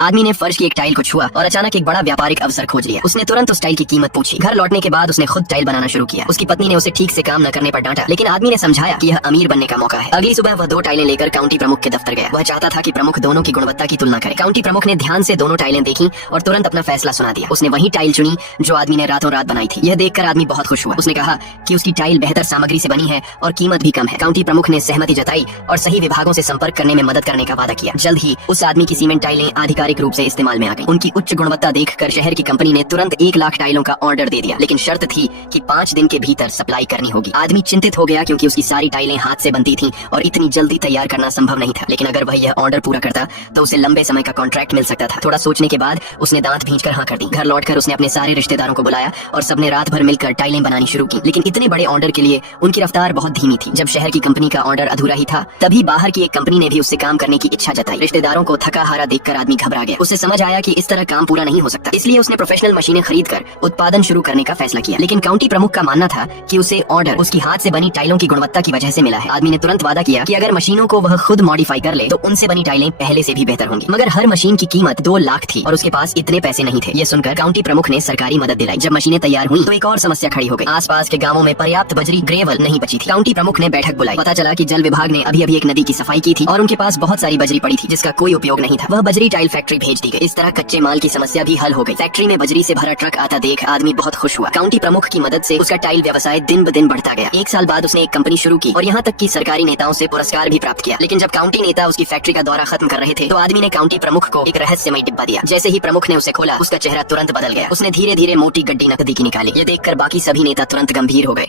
आदमी ने फर्श की एक टाइल को छुआ और अचानक एक बड़ा व्यापारिक अवसर खोज लिया। उसने तुरंत उस टाइल की कीमत पूछी। घर लौटने के बाद उसने खुद टाइल बनाना शुरू किया। उसकी पत्नी ने उसे ठीक से काम न करने पर डांटा, लेकिन आदमी ने समझाया कि यह अमीर बनने का मौका है। अगली सुबह वह 2 टाइलें लेकर काउंटी प्रमुख के दफ्तर गया। वह चाहता था कि प्रमुख दोनों की गुणवत्ता की तुलना करे। काउंटी प्रमुख ने ध्यान से दोनों टाइलें देखी और तुरंत अपना फैसला सुना दिया। उसने वही टाइल चुनी जो आदमी ने रातों रात बनाई थी। यह देखकर आदमी बहुत खुश हुआ। उसने कहा कि उसकी टाइल बेहतर सामग्री से बनी है और कीमत भी कम है। काउंटी प्रमुख ने सहमति जताई और सही विभागों से संपर्क करने में मदद करने का वादा किया। जल्द ही उस आदमी की सीमेंट टाइलें आधिकारिक रूप से इस्तेमाल में आ गईं। उनकी उच्च गुणवत्ता देखकर शहर की कंपनी ने तुरंत 1 लाख टाइलों का ऑर्डर दे दिया, लेकिन शर्त थी कि 5 दिन के भीतर सप्लाई करनी होगी। आदमी चिंतित हो गया क्योंकि उसकी सारी टाइलें हाथ से बनती थीं और इतनी जल्दी तैयार करना संभव नहीं था। लेकिन अगर वह यह ऑर्डर पूरा करता तो उसे लंबे समय का कॉन्ट्रैक्ट मिल सकता था। थोड़ा सोचने के बाद उसने दांत भींचकर हाँ कर दी। घर लौटकर उसने अपने सारे रिश्तेदारों को बुलाया और सबने रात भर मिलकर टाइलें बनानी शुरू की। लेकिन इतने बड़े ऑर्डर के लिए उनकी रफ्तार बहुत धीमी थी। जब शहर की कंपनी का ऑर्डर अधूरा ही था, तभी बाहर की एक कंपनी ने भी उससे काम करने की इच्छा जताई। रिश्तेदारों को थका हारा देखकर आदमी घबरा गया। उसे समझ आया कि इस तरह काम पूरा नहीं हो सकता, इसलिए उसने प्रोफेशनल मशीनें खरीदकर उत्पादन शुरू करने का फैसला किया। लेकिन काउंटी प्रमुख का मानना था कि उसे ऑर्डर उसकी हाथ से बनी टाइलों की गुणवत्ता की वजह से मिला है। आदमी ने तुरंत वादा किया कि अगर मशीनों को वह खुद मॉडिफाई कर ले तो उनसे बनी टाइलें पहले से भी बेहतर होंगी। मगर हर मशीन की कीमत 2 लाख थी और उसके पास इतने पैसे नहीं थे। ये सुनकर काउंटी प्रमुख ने सरकारी मदद दिलाई। जब मशीनें तैयार हुई तो एक और समस्या खड़ी हो गई। आसपास के गांवों में पर्याप्त बजरी ग्रेवल नहीं बची थी। काउंटी प्रमुख ने बैठक बुलाई। पता चला कि जल विभाग ने अभी एक नदी की सफाई की थी और उनके पास बहुत सारी बजरी पड़ी थी जिसका कोई उपयोग नहीं था। वह बजरी टाइल फैक्ट्री भेज दी गई। इस तरह कच्चे माल की समस्या भी हल हो गई। फैक्ट्री में बजरी से भरा ट्रक आता देख आदमी बहुत खुश हुआ। काउंटी प्रमुख की मदद से उसका टाइल व्यवसाय दिन ब दिन बढ़ता गया। 1 साल बाद उसने एक कंपनी शुरू की और यहाँ तक कि सरकारी नेताओं से पुरस्कार भी प्राप्त किया। लेकिन जब काउंटी नेता उसकी फैक्ट्री का दौरा खत्म कर रहे थे तो आदमी ने काउंटी प्रमुख को एक रहस्यमय डिब्बा दिया। जैसे ही प्रमुख ने उसे खोला, उसका चेहरा तुरंत बदल गया। उसने धीरे धीरे मोटी गड्डी नकदी की निकाली। ये देखकर बाकी सभी नेता तुरंत गंभीर हो गए।